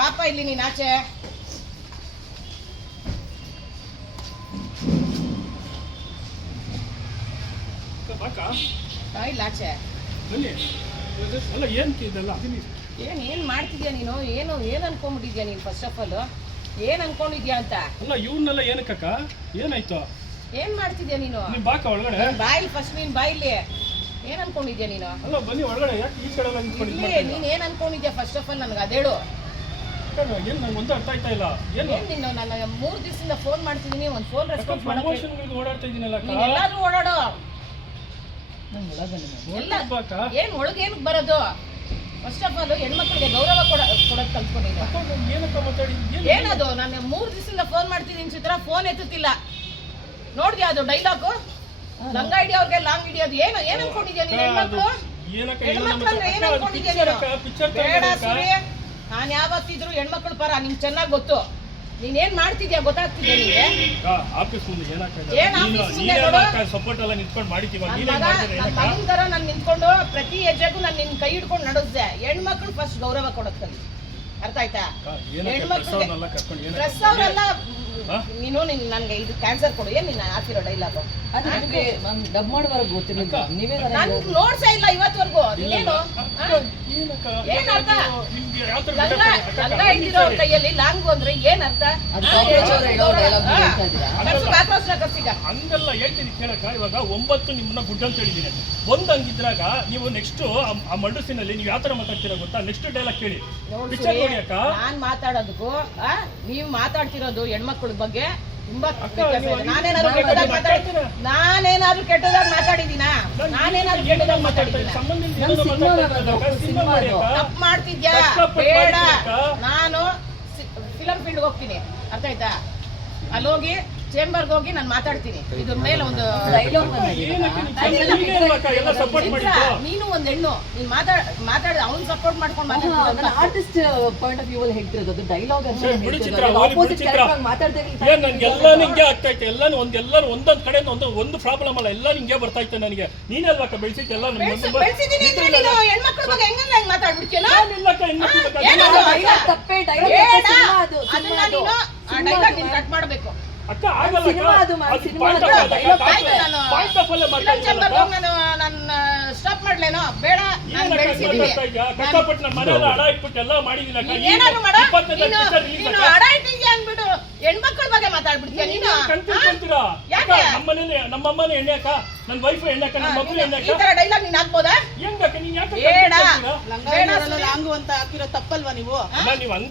ಬಾಪ ಇಲ್ಲಿ ನೀನ್ ಆಚೆ. ಇಲ್ಲ ಆಚೆ. ಅಲ್ಲ ಏನು ಇದೆಲ್ಲ? ಏನ್ ಏನ್ ಮಾಡ್ತಿದ್ಯಾ ನೀನು? ಏನು ಏನ್ ಅನ್ಕೊಂಡ್ಬಿಟ್ಟಿದ್ಯಾ ನೀನ್ ಫಸ್ಟ್ ಆಫ್ ಆಲ್ ಏನ್ ಅನ್ಕೊಂಡಿದ್ಯಾ ಅಂತ? ಅಲ್ಲ ಇವನ್ನೆಲ್ಲ ಏನಕ್ಕಕ್ಕ ಏನಾಯ್ತು? ಏನ್ ಮಾಡ್ತಿದ್ಯಾ ನೀನು? ಬಾಕ ಒಳಗಡೆ? ಬಾಯಿ ಫಸ್ಟ್ ನೀನ್ ಬಾಯಿಲಿ ಏನ್ ಅನ್ಕೊಂಡಿದ್ಯಾ ನೀನು? ಅಲ್ಲ ಬನ್ನಿ ಒಳಗಡೆ ಯಾಕೆ ಈ ಕಡೆ ನೀನ್ ಏನ್ ಅನ್ಕೊಂಡಿದ್ಯಾ ಫಸ್ಟ್ ಆಫ್ ಆಲ್ ನನ್ಗೆ? ಅದೇಳು. ಏನು ನಂಗೆ ಒಂದು ಅರ್ಥ ಆಯ್ತಾ ಇಲ್ಲ. ಏನು? ಏನ್ ನೀನು? ನಾನು ಮೂರು ದಿವಸದಿಂದ ಫೋನ್ ಮಾಡ್ತಿದ್ದೀನಿ ಒಂದು ಫೋನ್ ರೆಸ್ಪಾನ್ಸ್ ಮಾಡಕ್ಕೆ ಪ್ರಮೋಷನ್ಗಳಿಗೆ ಓಡಾಡ್ತಾ ಇದ್ದೀನಲ್ಲ ನೀನ್ ಎಲ್ಲಾದ್ರೂ ಓಡಾಡೋ. ಎಲ್ಲ ಬಾಕ ಏನ್ ಒಳಗೆ ಏನಕ್ಕೆ ಬರೋದು? ಫಸ್ಟ್ ಆಫ್ ಆಲ್ ಹೆಣ್ಮಕ್ಳಿಗೆ ಗೌರವ ಕೊಡ ಕೊಡೋದ್ ಕಲ್ತ್ಕೊಂಡಿದ್ದ ಏನಕ್ಕ ಮಾತಾಡಿ? ಏನು ಏನದು? ನಾನು ಮೂರು ದಿವಸದಿಂದ ಫೋನ್ ಮಾಡ್ತಿದ್ದೀನಿ ಚಿತ್ರ ಫೋನ್ ಎತ್ತುತ್ತಿಲ್ಲ. ನೋಡಿ ಅದು ಡೈಲಾಗು ಲಂಗ ಹಿಡಿಯೋರ್ಗೆ ಲಾಂಗ್ ಹಿಡಿಯೋದು ಏನು ಏನ್ ಅನ್ಕೊಂಡಿದ್ಯಾ ನೀನ್ ಹೆಣ್ಮಕ್ಳು? ಏನಕ್ಕ ಹೆಣ್ಮಕ್ಳು ಅಂದ್ರೆ ಏನ್ ಅನ್ಕೊಂಡಿದ್ಯಾ ನೀನು? ಪಿಕ್ಚರ್ ಬೇಡ ಸುರಿ ನಾನ್ ಯಾವತ್ತಿದ್ರು ಹೆಣ್ಮಕ್ಳು ಪರ ನಿಮ್ಗೆ ಚೆನ್ನಾಗ್ ಗೊತ್ತು. ನೀನ್ ಏನ್ ಮಾಡ್ತಿದ್ಯಾ ಗೊತ್ತಾಗ್ತಿದ್ಯಾ ನಿಂಗೆ? ಏನ್ ಆಫೀಸ್ ಮುಂದೆ ನೋಡು? ನನ್ ನೀನೇನ್ ಮಗ ನನ್ ಮಗನ್ ತರ ನಾನು ನಿಂತ್ಕೊಂಡು ಪ್ರತಿ ಹೆಜ್ಜೆಗೂ ನಾನು ನಿನ್ ಕೈ ಹಿಡ್ಕೊಂಡು ನಡೆಸ್ದೆ. ಹೆಣ್ಮಕ್ಳು ಫಸ್ಟ್ ಗೌರವ ಕೊಡೋದ್ ಕಲಿ ಅರ್ಥ ಆಯ್ತಾ? ಹೆಣ್ಮಕ್ಳು ಅವರೆಲ್ಲ? ನೀನು ನಿನ್ ನನ್ಗೆ ಇದು ಕ್ಯಾನ್ಸರ್ ಕೊಡು. ಏನ್ ನೀನ್ ಹಾಕಿರೋ ಡೈಲಾಗು ಅದು ನಿಮಗೆ ಡಬ್ ಮಾಡುವಾಗ ಗೊತ್ತಿರಲಿಲ್ಲ. ನೀವೇ ನೋಡ್ಸೇ ಇಲ್ಲ ಇವತ್ವರೆಗೂ ನೀನೇನು ಹಾ? ಏನಕ್ಕ? ಏನ್ ಅರ್ಥ? ನಿಮ್ಗೆ ಯಾವ ಲಂಗ ಲಂಗ ಹಿಡಿದಿರೋ ಕೈಯಲ್ಲಿ ಲಾಂಗು ಅಂದ್ರೆ ಏನ್ ಅರ್ಥ ಕರ್ಸು ಕಾಕ್ರೋಚ್ನ ಕರ್ಸೀಗ. ಹಂಗಲ್ಲ ಹೇಳ್ತೀನಿ ಕೇಳಕ್ಕ. ಇವಾಗ ಒಂಬತ್ತು ನಿಮ್ಮನ್ನ ಗುಡ್ಡ ಅಂತ ಹೇಳಿದ್ದೀನಿ. ಒಂದ್ ಹಂಗಿದ್ರಾಗ ನೀವು ನೆಕ್ಸ್ಟ್ ಆ ಮಂಡಸಿನಲ್ಲಿ ನೀವು ಯಾವ ತರ ಮಾತಾಡ್ತೀರಾ ಗೊತ್ತಾ? ನೆಕ್ಸ್ಟ್ ಡೈಲಾಗ್ ಕೇಳಿ. ನೋಡು ಪಿಕ್ಚರ್ ನೋಡಿ ಅಕ್ಕ. ನಾನ್ ಮಾತಾಡೋದಕ್ಕೂ ಆ, ನೀವ್ ಮಾತಾಡ್ತಿರೋದು ಹೆಣ್ಮಕ್ಳ ಬಗ್ಗೆ ತುಂಬಾ. ನಾನೇನಾದ್ರು ಕೆಟ್ಟದಾಗ ಮಾತಾಡ್ತೀರಾ? ಮಾತಾಡಿ ನಾನೇನಾದ್ರೂ ಕೆಟ್ಟದಾಗ ಮಾತಾಡಿದೀನಾ ನಾನೇನಾದ್ರೂ ಕೆಟ್ಟದಾಗ ಮಾತಾಡ್ತೀನಿ ಸಂಬಂಧ ನಮ್ ಅದು, ಸಿನಿಮಾ ಅದು. ತಪ್ಪು ಮಾಡ್ತಿದ್ಯಾ? ಬೇಡ? ನಾನು ಫಿಲಂ ಫೀಲ್ಡ್ ಹೋಗ್ತೀನಿ. ಅರ್ಥ ಆಯ್ತಾ ಅಲ್ಲೋಗಿ ಹೋಗಿ ಚೇಂಬರ್ಗೆ ಹೋಗಿ ನಾನು ಮಾತಾಡ್ತೀನಿ. ಇದ್ರ ಮೇಲೆ ಒಂದು ನೀನು ಒಂದ್ ಹೆಣ್ಣು. ನೀನ್ ಮಾತಾಡ್ ಮಾತಾಡ ಅವ್ನ್ ಸಪೋರ್ಟ್ ಮಾಡ್ಕೊಂಡು ಮಾತಾಡ್ತೀನಿ ಆರ್ಟಿಸ್ಟ್ ಪಾಯಿಂಟ್ ಆಫ್ ವ್ಯೂ ಅಲ್ಲಿ ಹೇಳ್ತಿರೋದು. ಅದು ಡೈಲಾಗ್ ಅಂತ ಮಾತಾಡ್ತಾ ನನ್ಗೆಲ್ಲ ನಿಂಗೆ ಆಗ್ತಾ ಇತ್ತು. ಎಲ್ಲ ಒಂದ್ ಒಂದೊಂದು ಒಂದೊಂದ್ ಕಡೆ ಒಂದು ಒಂದು ಪ್ರಾಬ್ಲಮ್ ಅಲ್ಲ. ಎಲ್ಲ ನಿಂಗೆ ಬರ್ತಾ ಇತ್ತು ನನಗೆ. ನೀನೇ ಅಲ್ವಕ್ಕ ಬೆಳ್ಸಿತ್ತು ಎಲ್ಲ ನಮ್ಮ ನಮ್ಮ- ಬೆಳ್ಸಿದೀನಿ ಅಂದ್ರೆ ಬಗ್ಗೆ ಹೆಂಗಂಗ ಹೆಂಗ್ ಮಾತಾಡ್ಬಿಡ್ತೀಯಲ್ಲ? ತಪ್ಪೇ ಡೈಲಾಗ್ ಅದು ಅದನ್ನ ನೀನು ಆ ಡೈಲಾಗ್ ಅದು ಕಟ್ ಮಾಡ್ಬೇಕು. ಅಕ್ಕ ಆಗಲ್ಲ ಸಿನಿಮಾ ಅದು ಸಿನಿಮಾ ನಾನು ನನ್ನ ಸ್ಟಾಪ್ ಮಾಡ್ಲೇನೋ? ಬೇಡ ನಾನು ಬೆಳೆಸಿದ್ದೀನಿ ಕಷ್ಟಪಟ್ಟು ನಮ್ಮ ಮನೆಯಲ್ಲಿ ಹಣ ಇಟ್ಬಿಟ್ಟು ಎಲ್ಲ ಮಾಡಿದೀನಿ ಅಕ್ಕ. ಏನಾದ್ರು ಮಾಡ. ನೀನು ಇಟ್ಟಿದ್ಯಾ ಅಂದ್ಬಿಟ್ಟು ಹೆಣ್ಮಕ್ಳ ಬಗ್ಗೆ ಮಾತಾಡ್ಬಿಡ್ತೀಯ ನೀನು? ಯಾಕೆ? ಅಕ್ಕ, ಎಣ್ಣೆ ನನ್ನ ವೈಫ್ ಎಣ್ಣೆ ಅಕ್ಕ ನಮ್ಮ ಮಗಳು ಎಣ್ಣೆ ಈ ತರ ಡೈಲಾಗ್ ನೀನ್ ಹಾಕ್ಬೋದಾ? ಹೆಂಗಕ್ಕ ನೀನ್ ಯಾಕೆ ಬೇಡ. ಲಂಗ ಅಂತ ಹಾಕಿರೋ ತಪ್ಪಲ್ವಾ ನೀವು?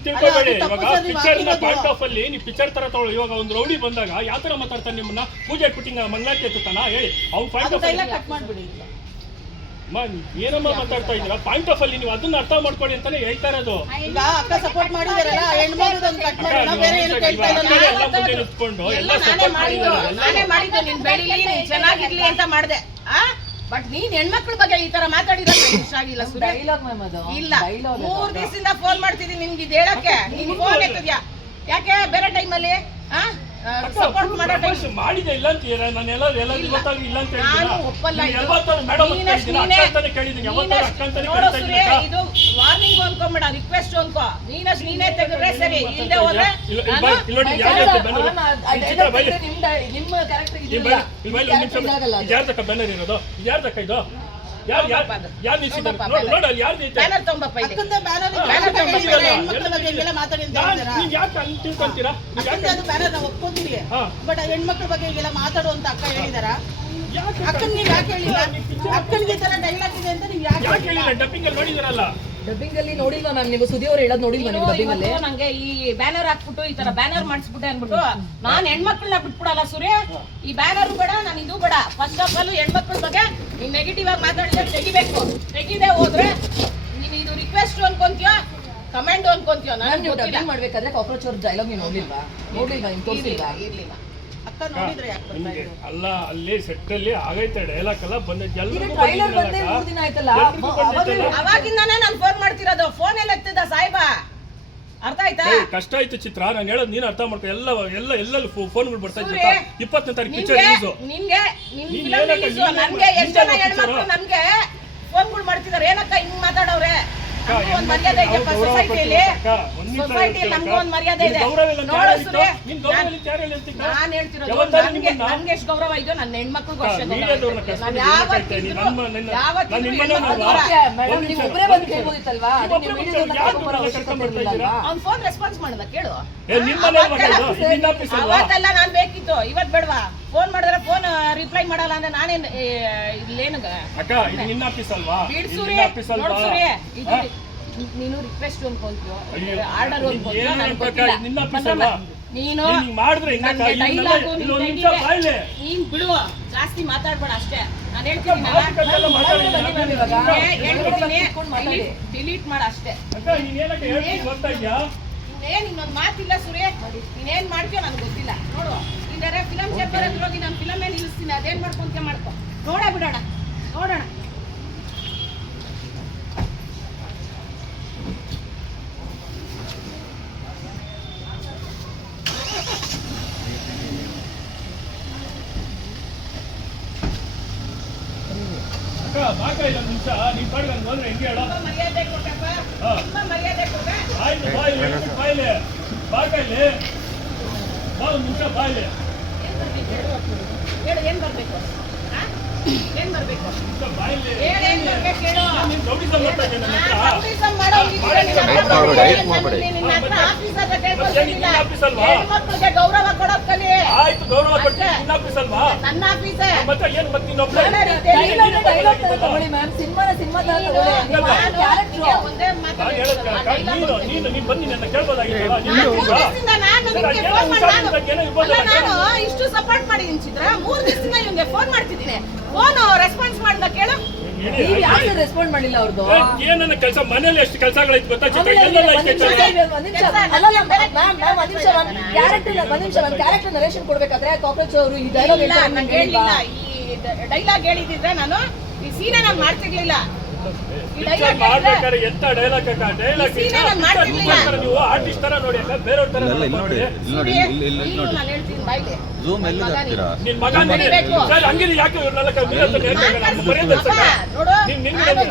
ತಿಳ್ಕೊಬೇಡಿ. ಇವಾಗ ನೀವು ಪಿಕ್ಚರ್ನ. ಆಫ್ ಅಲ್ಲಿ ನೀವು ಪಿಕ್ಚರ್ ತರ ತಗೊಳ್ಳಿ. ಇವಾಗ ಒಂದು ರೌಡಿ ಬಂದಾಗ ಯಾವ ತರ ಮಾತಾಡ್ತಾನೆ ನಿಮ್ಮನ್ನ? ಪೂಜೆ ಮಂಗ್ಲಾತಿ ಎತ್ತುತ್ತಾನ? ಹೇಳಿ. ಅವ್ನು ಪಾಯಿಂಟ್ ಆಫ್ ಡೈಲಾಗ್ ಕಟ್ ಮಾಡ್ಬಿಡಿ. ಏನಮ್ಮ ಮಾತಾಡ್ತಾ ಇದ್ದೀರಾ? ಪಾಯಿಂಟ್ ಆಫ್ ಅಲ್ಲಿ ನೀವು ಅದನ್ನ ಅರ್ಥ ಮಾಡ್ಕೊಳ್ಳಿ ಅಂತಾನೆ ಹೇಳ್ತಾ ಇರೋದು. ಅಕ್ಕ ಸಪೋರ್ಟ್ ಮಾಡಿದಾರಲ್ಲ ಹೆಣ್ಮಗುದೊಂದು ಕಟ್ ಅಕ್ಕ, ಮಾಡೋಣ ಬೇರೆ ಏನು ಒಂದ್ ಕೇಳ್ತಾ second, ಇಲ್ಲ ಎಲ್ಲ ಮುಂದೆ ನಿಂತ್ಕೊಂಡು ಎಲ್ಲ ಎಲ್ಲ ನಾನೇ ಸಪೋರ್ಟ್ ಮಾಡಿದ್ದು ಮಾಡಿದ್ದಾರೆ ನಾನೇ ಮಾಡಿದ್ದು ನೀನ್ ಬೆಳಿಲಿ ನೀನ್ ಚೆನ್ನಾಗಿರ್ಲಿ ಅಂತ ಮಾಡ್ದೆ. ಆ? ಬಟ್ ನೀನ್ ಹೆಣ್ಮಕ್ಳ ಬಗ್ಗೆ ಈ ತರ ಮಾತಾಡಿದ್ರೆ ಇಷ್ಟ ಆಗಿಲ್ಲ ಡೈಲಾಗ್ ಮ್ಯಾಮ್ ಅದು. ಇಲ್ಲ. ಮೂರ್ ದಿವಸದಿಂದ ಫೋನ್ ಮಾಡ್ತಿದ್ದೀನಿ ನಿನ್ಗೆ ಇದು ಹೇಳಕ್ಕೆ ನೀನ್ ಫೋನ್ ಎತ್ತಿದ್ಯಾ? ಯಾಕೆ? ಬೇರೆ ಟೈಮಲ್ಲಿ ಸಪೋರ್ಟ್ ಮಾಡೋ ಟೈಮ್ ಮಾಡಿದೆ ಇಲ್ಲ ಅಂತೀರಾ ನಾನು ಎಲ್ಲ ಎಲ್ಲ ಗೊತ್ತಾಗಿ ಇಲ್ಲ ಅಂತ ನಾನು ಒಪ್ಪಲ್ಲ ಮೇಡಮ್ ಅಂತಾನೆ ಕೇಳಿದ್ದೀನಿ. ಯಾವತ್ತಾದ್ರು ಅಕ್ಕ ಅಂತಾನೆ ನೋಡು ಸುರೇ, ಇದು ವಾರ್ನಿಂಗ್ ಅನ್ಕೊಂಬೇಡ ರಿಕ್ವೆಸ್ಟ್ ಅನ್ಕೋ. ನೀನಷ್ಟು ನೀನೇ ತೆಗೆದ್ರೆ ಸರಿ. ಇಲ್ಲದೆ ಹೋದ್ರೆ ನೋಡಿ, ಯಾರ್. ನಿಮ್ಮ ಬ್ಯಾನರ್ ಇರೋದು? ಯಾರ ಇದು? ಯಾರು ಯಾರು ಯಾರು ನಿಲ್ಸಿದ್ದಾರೆ? ನೋಡಿ ನೋಡಿ ಅಲ್ಲಿ ಯಾರು ಬ್ಯಾನರ್ ತಗೊಂಬಪ್ಪ ಇಲ್ಲಿ. ಅಕ್ಕಂದ ಬ್ಯಾನರ್ ಬ್ಯಾನರ್ ಹೆಣ್ಮಕ್ಳ ಬಗ್ಗೆ ಹಿಂಗೆಲ್ಲ ಮಾತಾಡಿ ಅಂತ ನೀವು ಯಾಕೆ ತಿಳ್ಕೊಂತೀರಾ? ಅದು ಬ್ಯಾನರ್ ನಾವು ಒಪ್ಕೊಂತೀವಿ. ಬಟ್ ಹೆಣ್ಮಕ್ಳ ಬಗ್ಗೆ ಹಿಂಗೆಲ್ಲ ಮಾತಾಡು ಅಂತ ಅಕ್ಕ ಹೇಳಿದಾರ? ಅಕ್ಕನ್ ನೀವ್ ಯಾಕೆ ಹೇಳಿಲ್ಲ? ಅಕ್ಕನಿಗೆ ತರ ಡೈಲಾಗ್ ಇದೆ ಅಂತ ನೀವ್ ಯಾಕೆ ಹೇಳಿಲ್ಲ? ಡಬ್ಬಿಂಗ್ ಅಲ್ಲಿ ನೋಡಿದಿರಲ್ಲ ಡಬ್ಬಿಂಗ್ ಅಲ್ಲಿ ನೋಡಿಲ್ವಾ ಮ್ಯಾಮ್ ನೀವು ಸುದಿ ಅವ್ರು ಹೇಳೋದು ನೋಡಿಲ್ವಾ ನೀನು ನೀವು ಡಬ್ಬಿಂಗ್ ಅಲ್ಲಿ? ನಂಗೆ ಈ ಬ್ಯಾನರ್ ಹಾಕ್ಬಿಟ್ಟು ಈ ತರ ಬ್ಯಾನರ್ ಮಾಡಿಸ್ಬಿಟ್ಟೆ ಅನ್ಬಿಟ್ಟು ನಾನ್ ಹೆಣ್ಮಕ್ಳನ್ನ ಬಿಟ್ಬಿಡಲ್ಲ ಸುರೇ ಈ ಬ್ಯಾನರ್ ಬೇಡ ನಾನು ಇದು ಬೇಡ. ಫಸ್ಟ್ ಆಫ್ ಆಲ್ ಹೆಣ್ಮಕ್ಳ ಬಗ್ಗೆ ನೀನ್ ನೆಗೆಟಿವ್ ಆಗಿ ಮಾತಾಡಿದ್ರೆ ತೆಗಿಬೇಕು. ತೆಗಿದೆ ಹೋದ್ರೆ ನೀನು ಇದು ರಿಕ್ವೆಸ್ಟ್ ಅನ್ಕೊಂತೀಯ? ಕಮೆಂಟ್ ಅನ್ಕೊಂತೀಯ? ನಾನು ನೀವು ಗೊತ್ತಿಲ್ಲ. ಡಬ್ಬಿಂಗ್ ಮಾಡ್ಬೇಕಾದ್ರೆ ಕಾಕ್ರೋಚ್ ಅವ್ರ ಡೈಲಾಗ್ ನೀವು ನೋಡ್ಲಿಲ್ವಾ? ನೋಡ್ಲಿಲ್ವಾ ನಿಮ್ಗೆ ತೋರಿಸಿಲ್ಲ ಇರ್ಲಿಲ್ಲ ಇರ್ಲಿಲ್ಲ. ಅಕ್ಕ ನೋಡಿದ್ರೆ ಯಾಕೆ ಬರ್ತಾ ನಿಮ್ಗೆ ಅಲ್ಲ ಅಲ್ಲಿ ಸೆಟ್ ಅಲ್ಲಿ ಆಗೈತೆ ಡೈಲಾಗ್ ಎಲ್ಲ ಬಂದೈತೆ ಮೂರ್ ದಿನ ಆಯ್ತಲ್ಲ? ಅವಾಗಿಂದಾನೇ ನಾನು ಫೋನ್ ಮಾಡ್ತಿರೋದು. ಫೋನ್ ಎಲ್ಲ ಎತ್ತಿದ ಸಾಹೇಬ? ಅರ್ಥ ಆಯ್ತಾ? ಏಯ್, ಕಷ್ಟ ಆಯ್ತು ಚಿತ್ರ. ನಾನು ಹೇಳೋದು ನೀನು ಅರ್ಥ ಮಾಡ್ಕೊ. ಎಲ್ಲ ಎಲ್ಲ ಫೋನ್ ಫೋನ್ಗಳು ಬರ್ತಾ ಇತ್ತು ಸೂರ್ಯ, ಇಪ್ಪತ್ತನೇ ತಾರೀಕು ಪಿಕ್ಚರ್ ನಿನ್ಗೆ ರಿಲೀಸು ನಿನ್ಗೆ ನಿನ್ ನೀನ್ film ಏನಕ್ಕ release ನೀನ್ ನನ್ಗೆ ಏನ್ ಎಷ್ಟ್ ಜನ ಮಾಡ್ತಿದಾರೋ? ಹೆಣ್ಮಕ್ಳು ನನ್ಗೆ ಫೋನ್ಗಳು ಮಾಡ್ತಿದಾರೆ. ಏನಕ್ಕ ಹಿಂಗ್ ಮಾತಾಡವ್ರೆ? ನಮ್ಗೂ ಒಂದ್ ಮರ್ಯಾದೆ ಇದೆಯಪ್ಪ ಗೌರವ ಸೊಸೈಟಿಯಲ್ಲಿ ನಮ್ಗೂ ಒಂದು ಮರ್ಯಾದೆ ಇದೆ. ನೋಡು ಸುರೇ, ನಾನ್- ಹೇಳ್ತಿರೋದು ನನ್ಗೆ ನನ್ಗೆ ಎಷ್ಟು ಗೌರವ ಇದೆಯೋ ನನ್ನ ಹೆಣ್ಮಕ್ಳಿಗೂ ಅಷ್ಟೇ ಗೌರವ ಇದೆ. ನಾನು ಯಾವತ್ತಿದ್ರು ಯಾವತ್ತಿದ್ರು ಹೆಣ್ಮಕ್ಳು? ಅವ್ನ್ ಫೋನ್ ರೆಸ್ಪಾನ್ಸ್ ಮಾಡ್ದ ಕೇಳು. ಏ, ನಿಮ್ಮನೆ ಮಗ ಇದು? ಅವತ್ತೆಲ್ಲ- ನಿನ್ನ ಆಫೀಸ್ ಅಲ್ವಾ? ಅವತ್ತೆಲ್ಲ ನಾನ್ ಬೇಕಿತ್ತು. ಇವತ್ ಬೇಡವಾ? ಫೋನ್ ಮಾಡಿದ್ರೆ ಫೋನ್ ರಿಪ್ಲೈ ಮಾಡಲ್ಲ ಅಂದ್ರೆ ನಾನೇನ್ ಏ, ಇಲ್ಲೇನು ಅಕ್ಕ ಇದು ನಿನ್ನ ಆಫೀಸ್ ಅಲ್ವಾ? ಇದು ನಿನ್ನ ಆಫೀಸ್ ಅಲ್ವಾ? ನೋಡ್ಸೂರಿ ಇದು? ನೀನು ರಿಕ್ವೆಸ್ಟ್ ಅನ್ಕೊಂತೀಯೋ? ಆರ್ಡರ್ ನೀನ್ ಅನ್ಕೊಂತೀಯೋ? ನೀನು ನೀನ್ ನಿನ್. ನೀನ್ ಬಿಡು ಜಾಸ್ತಿ ಮಾತಾಡ್ಬೇಡ ಅಷ್ಟೇ. ನಾನು ಹೇಳ್ತೀನಿ ಡಿಲೀಟ್ ಮಾಡ ಅಷ್ಟೇ. ನೀನ್ ಇನ್ನೇನ್ ಇನ್ನೊಂದ್ ಮಾತಿಲ್ಲ ಸುರೇ? ನೀನೇನ್ ಮಾಡ್ತೀಯೋ ನನಗೆ ಗೊತ್ತಿಲ್ಲ. ನೋಡು ಇನ್ನೇ ಫಿಲಂ ಚೇಪರ್ ಹತ್ರ ಹೋಗಿ ನಾನು ಏನ್ ನಿಲ್ಲಿಸ್ತೀನಿ ಅದೇನ್ ಮಾಡ್ಕೊಂತ ಮಾಡ್ಕೊ. ನೋಡ ಬಿಡೋಣ ನೋಡೋಣ. ಅಕ್ಕ ಬಾಕ ಇಲ್ಲ ಒಂದ್ ನಿಮಿಷ ನೀನ್ ಪಾಡಿಗೆ ಹಂಗ್ ಹೋದ್ರೆ ಹೆಂಗೆ ಹೇಳ? ಮರ್ಯಾದೆ ಕೊಟ್ಟಪ್ಪ. ಹಾ. ಮರ್ಯಾದೆ ಕೊಟ್ಟೆ. ಆಯ್ತು ಬಾಯ್ಲಿ ಬಾಯಿಲೆ. ಬಾಕ ಇಲ್ಲಿ ಬಾ ಒಂದ್ ನಿಮಿಷ ಬಾಯಿಲೆ. ಹೇಳು? ಏನ್ ಬರ್ಬೇಕು? ಆ? ಏನ್ ಬರ್ಬೇಕು? ಬಾಯ್ಲಿ. ಏನ್ ಬರ್ಬೇಕು ಹೇಳು? ನೀನ್ ಅಲ್ವಾ? ಹೆಣ್ಮಕ್ಳಿಗೆ ಗೌರವ ಕೊಡೋದ್ ಆಯ್ತು ಗೌರವ ಕೊಡ್ತೀನಿ. ನಿನ್ನ ಆಫೀಸ್ ಅಲ್ವಾ? ನನ್ನ ಮತ್ತೆ ಏನ್ ಮತ್ತೆ ನಾನು ನಾನು ಬನ್ನಿ ನನ್ನ ನಾನು. ಇಷ್ಟು ಸಪೋರ್ಟ್ ಮಾಡಿದೀನಿ ಚಿತ್ರ. ಮೂರ್ ದಿವಸದಿಂದ ಇವ್ನಿಗೆ ಫೋನ್ ಮಾಡ್ತಿದ್ದೀನಿ. ಫೋನ್ ರೆಸ್ಪಾನ್ಸ್ ಮಾಡಿದ ಕೇಳು. ನೀವು ರೆಸ್ಪಾಂಡ್ ಮಾಡಿಲ್ಲ ಅವ್ರದ್ದು ಏನನ್ನ ಕೆಲಸ ಮನೇಲಿ ಎಷ್ಟು ಕೆಲಸಗಳೈತೆ ಗೊತ್ತಾ? ಚಿತ್ರ ಆಮೇಲೆ ಎಲ್ಲೆಲ್ಲ ಒಂದ್ ಐತೆ ನಿಮಿಷ ಕೆಲಸ. ಒಂದ್ ನಿಮಿಷ. ಅಲ್ಲಲ್ಲ ಮ್ಯಾಮ್ ಮ್ಯಾಮ್ ಒಂದ್ ನಿಮಿಷ ಒಂದ್ ಕ್ಯಾರೆಕ್ಟರ್ ಒಂದ್ ನಿಮಿಷ ಒಂದ್ ಕ್ಯಾರೆಕ್ಟರ್ ನರೇಷನ್ ಕೊಡ್ಬೇಕಾದ್ರೆ ಕಾಕ್ರೋಚ್ ಅವರು ಈ ಡೈಲಾಗ್ ಹೇಳಿಲ್ಲ. ಈ ಡೈಲಾಗ್ ಹೇಳಿದಿದ್ರೆ ನಾನು ಈ ಸೀನ ನಾನು ಮಾಡ್ತಿರ್ಲಿಲ್ಲ. ಮಾಡ್ಬೇಕಾದ್ರೆ ಎಂತ ಡೈಲಾಗ್ ಅಕ್ಕ ಡೈಲಾಗ್ ನೀವು ಆರ್ಟಿಸ್ಟ್ ತರ ನೋಡಿ ಅಕ್ಕ ಬೇರೆಯವ್ರ ತರ ಇಲ್ಲ ಇಲ್ಲಿ ನೋಡಿ ಇಲ್ಲಿ ನೋಡಿ ಇಲ್ಲಿ ಇಲ್ಲಿ ನೋಡಿ. ನಾನು ಹೇಳ್ತೀನಿ ಬಾಯ್ಲಿ. ಝೂಮ್ ಎಲ್ಲಿ ಹಾಕ್ತೀರಾ? ನಿನ್ ಮಗ ಸರ್ ಹಂಗಿದ್ರೆ ಯಾಕೆ ಇವ್ರನ್ನೆಲ್ಲ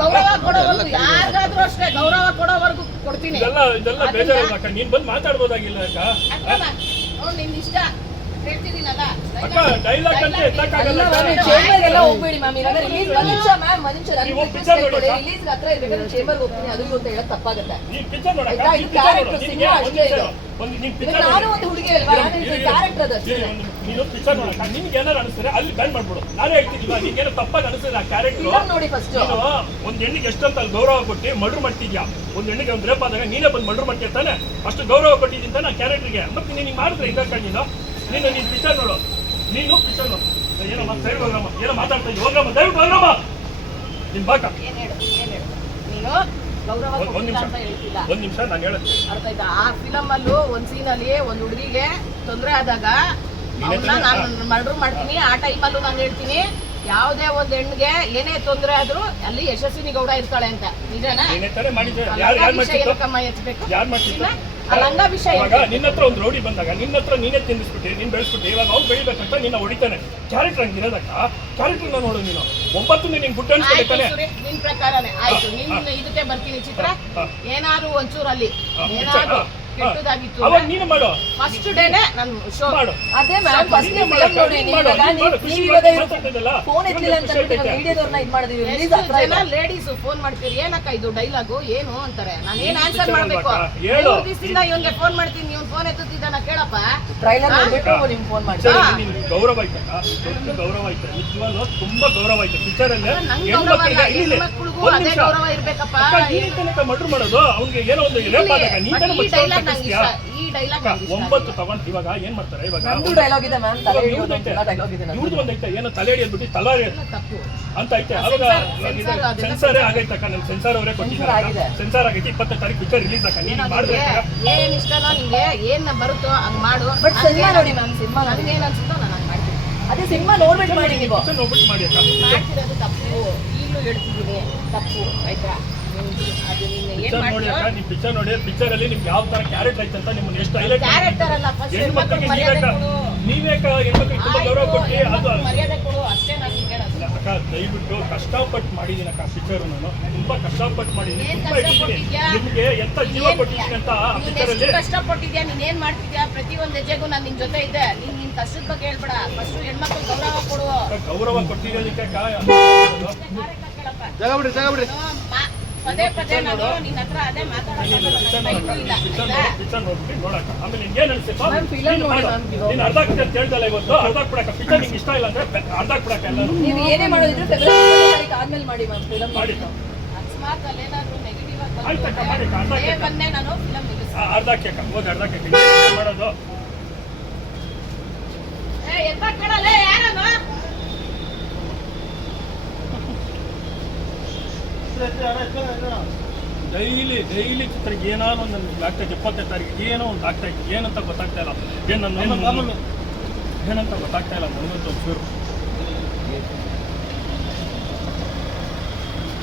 ಗೌರವ ಕೊಡೋವರೆಗೂ ಯಾರಿಗಾದ್ರೂ ಅಷ್ಟೇ ಗೌರವ ಕೊಡೋವರೆಗೂ ಕೊಡ್ತೀನಿ. ಇದೆಲ್ಲ ಇದೆಲ್ಲ ಬೇಜಾರಲ್ಲ ಅಕ್ಕ. ನೀನ್ ಬಂದು ಮಾತಾಡ್ಬೋದಾಗಿಲ್ಲ ಅಕ್ಕ. ನಿನ್ ಇಷ್ಟ. ಹೋಗ್ಬೇಡಿ ಮ್ಯಾಮ್ ಇವಾಗ ರಿಲೀಸ್ ಒಂದ್ ನಿಮಿಷ ಮ್ಯಾಮ್ ಒಂದ್ ನಿಮಿಷ. ರಿಲೀಸ್ ಹತ್ರ ಇರ್ಬೇಕಾದ್ರೆ ಚೇಂಬರ್ ಹೋಗ್ತೀನಿ. ಅದು ತಪ್ಪಾಗತ್ತೆ. ಆಯ್ತಾ? ಇದು. ಸಿನಿಮಾ ಅಷ್ಟೇ ಇದು. ನೀನ್ ಒಂದು ಹುಡುಗಿ ಅಲ್ವಾ ನಾನು ಕ್ಯಾರೆಕ್ಟರ್ ನೀನು ಪಿಕ್ಚರ್ ಏನಾರು ಅನಿಸ್ತಾರೆ ಅಲ್ಲಿ ಬ್ಯಾನ್ ಮಾಡ್ಬಿಡು. ನಾನೇ ಏನೋ ತಪ್ಪಾಗಿ ಅನಿಸಿದ್ರೆ ಆ ಕ್ಯಾರೆಕ್ಟರ್ ನೋಡಿ ಫಸ್ಟ್ ನೀನು ಒಂದ್ ಹೆಣ್ಣಿಗೆ ಎಷ್ಟಂತ ಅಲ್ಲಿ ಗೌರವ ಕೊಟ್ಟಿ ಮರ್ಡರ್ ಮಾಡ್ತಿದ್ಯಾ? ಒಂದ್ ಹೆಣ್ಣಿಗೆ ಒಂದ್ ರೇಪ್ ಆದಾಗ ನೀನೇ ಬಂದು ಮರ್ಡರ್ ಮಾಡ್ತೀಯ ತಾನೆ? ಅಷ್ಟು ಗೌರವ ಕೊಟ್ಟಿದ್ದೀನಿ ತಾನೆ ಕ್ಯಾರೆಕ್ಟರ್ಗೆ ಮತ್ತೆ ನೀನು ಮಾಡಿದ್ರೆ ಇದಕ್ಕ ನೀನು? ನೀನು ನೀನ್ ಪಿಕ್ಚರ್ ನೋಡು. ನೀನು ಪಿಕ್ಚರ್ ನೋಡು. ಮತ್ತೆ ಸೈಡ್ ಹೋಗಮ್ಮ. ಏನೋ ಮಾತಾಡ್ತಾ ಹೋಗಮ್ಮ ದಯವಿಟ್ಟು ಬಂದ್ರಮ್ಮ ನಿನ್ ಬಾಕ. ಏನ್ ಹೇಳು ಏನ್ ಹೇಳು? ನೀನು ಒಂದ್- ನಿಮಿಷ. ಒಂದ್ ನಿಮಿಷ ನಾನು ಹೇಳುತ್ತೆ ಅರ್ಥ ಆಯ್ತಾ? ಆ ಫಿಲಮ್ ಅಲ್ಲೂ ಒಂದ್ ಸೀನ್ ಅಲ್ಲಿ ಒಂದ್ ಹುಡುಗಿಗೆ ತೊಂದ್ರೆ ಆದಾಗ ನೀನೇ ಮರ್ಡರ್ ಮಾಡ್ತೀನಿ ಆ ಟೈಮಲ್ಲೂ ನಾನು ಹೇಳ್ತೀನಿ. ಯಾವುದೇ ಒಂದ್ ಹೆಣ್ಣಿಗೆ ಏನೇ ತೊಂದ್ರೆ ಆದ್ರೂ ಅಲ್ಲಿ ಯಶಸ್ವಿನಿ ಗೌಡ ಇರ್ತಾಳೆ ಅಂತ. ನಿಜನಾ? ವಿಷಯ ಮಾಡ್ತಿತ್ತು? ಏನಕ್ಕಮ್ಮ ಇವಾಗ ನಿನ್ನ ಹತ್ರ ಒಂದು ರೌಡಿ ಬಂದಾಗ ನಿನ್ನ ಹತ್ರ ನೀನೇ ತಿಂದಿಸ್ಬಿಟ್ಟು ನೀನ್ ಬೆಳೆಸ್ಬಿಟ್ಟು ಇವಾಗ ಅವ್ನು ಬೆಳಿಬೇಕಂತ ನಿನ್ನ ಹೊಡಿತಾನೆ. ಕ್ಯಾರೆಕ್ಟರ್ ಹಂಗಿರೋದಕ್ಕ ಕ್ಯಾರೆಕ್ಟರ್ ನೋಡು ನೀನು. ಒಂಬತ್ತು ನೀನು ಗುಡ್ ಅನ್ಸ್ಕೊಳ್ತಾನೆ ನಿನ್ ಪ್ರಕಾರನೇ. ಆಯ್ತು ನಿನ್ನ ಇದಕ್ಕೆ ಬರ್ತೀನಿ ಚಿತ್ರ. ಏನಾದ್ರು ಒಂಚೂರಲ್ಲಿ. ಏನಾದ್ರು ಅವಾಗ ನೀನು ಮಾಡು. ಫಸ್ಟ್ ಡೇನೆ ನಾನು ಶೋ ಮಾಡು. ಅದೇ ಮ್ಯಾಮ್ ಫಸ್ಟ್ ನೋಡಿ ಇವಾಗ ನೀವು ಇವಾಗ ಫೋನ್ ಎತ್ತಲಿಲ್ಲ ಅಂತ ಇದು ಮಾಡಿದೀವಿ ರಿಲೀಸ್ ಲೇಡೀಸ್ ಫೋನ್ ಮಾಡ್ತೀರಿ? ಏನಕ್ಕ ಇದು ಡೈಲಾಗು ಏನು ಅಂತಾರೆ? ನಾನು ಏನು ಆನ್ಸರ್ ಮಾಡ್ಬೇಕು. ದಿವಸದಿಂದ ಇವನ್ಗೆ ಫೋನ್ ಮಾಡ್ತೀನಿ ನೀವು ಫೋನ್ ಎತ್ತುತ್ತಿದ್ದಾನ ಕೇಳಪ್ಪ. ಟ್ರೈಲರ್ ಹಾ? ನೋಡ್ಬಿಟ್ಟು ನಿಮ್ಗೆ ಫೋನ್ ಮಾಡಿ. ಗೌರವ ಆಯ್ತಾ ಗೌರವ ಆಯ್ತು ನಿಜವಾಗ್ಲೂ ತುಂಬಾ ಗೌರವ ಆಯ್ತಾ. ಪಿಕ್ಚರ್ ಅಲ್ಲಿ ನಂಗ್ ಅದೇ ಗೌರವ ಇರ್ಬೇಕಪ್ಪ. ಅಕ್ಕ ತಾನೇ ಮರ್ಡರ್ ಮಾಡೋದು? ಅವ್ನಿಗೆ ಏನೋ ಒಂದು ರೇಪ್ ಆದಾಗ ಈ ಡೈಲಾಗ್ ನಂಗೆ ಇಷ್ಟ. ಈ ಡೈಲಾಗ್ ಒಂಬತ್ತು ತಗೊಂಡು ಇವಾಗ ಏನ್ ಮಾಡ್ತಾರೆ ಇವಾಗ? ಡೈಲಾಗ್ ಇದೆ ಮ್ಯಾಮ್ ತಲೆ ಇವ್ರದ್ದು ಅಂತ ಡೈಲಾಗ್ ಇದೆ ಇವ್ರದ್ದು ಒಂದೈತೆ ಏನೋ ತಲೆ ಹಿಡಿದ್ಬಿಟ್ಟು ತಲಾರಿ ತಪ್ಪು. ಅಂತ ಐತೆ. ಅವಾಗ ಸೆನ್ಸಾರ್ ಸೆನ್ಸಾರೇ ಆಗೈತಕ್ಕ ನಮ್ ಸೆನ್ಸಾರ್ ಅವರೇ. ಕೊಟ್ಟಿದ್ದಾರೆ. ಸೆನ್ಸಾರ್ ಆಗೈತಿ ಇಪ್ಪತ್ತನೇ ತಾರೀಕು ಪಿಕ್ಚರ್ ರಿಲೀಸ್ ಅಕ್ಕ ನೀನು ಏನೋ ಮಾಡಿದ್ರೆ ಏನ್ ಇಷ್ಟನೋ ನಿಂಗೆ ಏನ್ ಬರುತ್ತೋ ಹಂಗ್ ಮಾಡು. ಬಟ್ ಸಿನಿಮಾ ನೋಡಿ ಮ್ಯಾಮ್ ಸಿನಿಮಾ ನನಗೆ ನನಗೇನ್ ಅನ್ಸುತ್ತೋ ನಾನು ಹಂಗ್ ಮಾಡ್ತೀನಿ. ಅದೇ ಸಿನಿಮಾ ನೋಡ್ಬಿಟ್ಟು ಮಾಡಿ ನೀವು. ನೋಡ್ಬಿಟ್ಟು ಮಾಡಿ ಅಕ್ಕ. ಮಾಡ್ತಿರೋದು ತಪ್ಪು. ಈಗಲೂ ಹೇಳ್ತಿದ್ದೀನಿ ತಪ್ಪು ಆಯ್ತಾ ಅದು ನೀನು ಏನು ಪಿಕ್ಚರ್ ನೋಡಿ ಮಾಡ್ತೀಯೋ ಅಕ್ಕ ಪಿಕ್ಚರ್ ನೋಡಿ ಪಿಕ್ಚರ್ ಅಲ್ಲಿ ನಿಮ್ಗೆ ಯಾವ ತರ ಐತೆ ಅಂತ ನಿಮ್ಮನ್ನ ಎಷ್ಟು ಹೈಲೈಟ್ ಕ್ಯಾರೆಕ್ಟರ್ ಅಲ್ಲ ಫಸ್ಟ್ ಹೆಣ್ಮಕ್ಳಿಗೆ ಮರ್ಯಾದೆ ನೀವೇ ಕೊಡು ನೀವೇ ಹೆಣ್ಮಕ್ಳಿಗೆ ತುಂಬಾ ಗೌರವ ಕೊಟ್ಟು ಅದು ಮರ್ಯಾದೆ ಕೊಡು ಅಷ್ಟೇ ನಾನು ನಿಂಗೆ ಹೇಳೋದು ಅಕ್ಕ ದಯವಿಟ್ಟು ಕಷ್ಟಪಟ್ಟು ಮಾಡಿದೀನಿ ಅಕ್ಕ ಪಿಕ್ಚರ್ ನಾನು ತುಂಬಾ ಕಷ್ಟಪಟ್ಟು ಮಾಡಿದೀನಿ ಏನ್ ತುಂಬಾ ಇಟ್ಟಿದ್ದೀನಿ ಕಷ್ಟಪಟ್ಟಿದ್ಯಾ? ನಿಮ್ಗೆ ಎಂತ ಜೀವ ಕೊಟ್ಟಿದ್ದೀನಿ ಅಂತ ಆ ನೀನ್ ಪಿಕ್ಚರ್ ಎಷ್ಟು ಅಲ್ಲಿ ಕಷ್ಟಪಟ್ಟಿದ್ಯಾ ನೀನ್ ಏನ್ ಮಾಡ್ತಿದ್ಯಾ ಪ್ರತಿ ಒಂದ್ ಹೆಜ್ಜೆಗೂ ನಾನು ನಿನ್ ಜೊತೆ ಇದ್ದೆ ನೀನ್ ನಿನ್ ಕಷ್ಟದ ಬಗ್ಗೆ ಹೇಳ್ಬೇಡ ಫಸ್ಟ್ ಹೆಣ್ಮಕ್ಳು ಗೌರವ ಕೊಡು ಅಕ್ಕ, ಗೌರವ ಕೊಟ್ಟಿರೋದಕ್ಕೆ ಅಕ್ಕ ಜಾಗ ಬಿಡ್ರಿ ಜಾಗ ಬಿಡ್ರಿ. ಪದೇ ಪದೇ ನಾನು ನಿನ್ನ ಹತ್ರ ಅದೇ ನೀವು ಏನೇ ಮಾಡೋದಿದ್ರು ಫೆಬ್ರವರಿ ತಾರೀಕು ಆದ್ಮೇಲೆ ಮಾಡಿ ಮ್ಯಾಮ್ ಫಿಲಮ್ ಮಾಡಿ. ಅಕಸ್ಮಾತ್ ಅಲ್ಲೇನಾದ್ರೂ ನೆಗೆಟಿವ್ ಆಗಿ. ಬಂದೆ ನಾನು ಫಿಲಮ್ ಮುಗಿಸ್ ಆ, ಅರ್ಧ ಕೇಕ ಹೋದ್ ಅರ್ಧ ಕೇಕ ಮಾಡೋದು? ಏ ಎತ್ತ ಡೈಲಿ ಡೈಲಿ ಚಿತ್ರಕ್ಕೆ ಏನಾದ್ರು ಒಂದು ನನಗೆ ಆಗ್ತಾ ಇತ್ತು ಇಪ್ಪತ್ತನೇ ತಾರೀಕು ಏನೋ ಒಂದು ಆಗ್ತಾ ಇತ್ತು ಏನಂತ ಗೊತ್ತಾಗ್ತಾ ಇಲ್ಲ. ಏನು ನನ್ನ ಏನಂತ ಗೊತ್ತಾಗ್ತಾ ಇಲ್ಲ ನನಗಂತೂ ಒಂಚೂರು.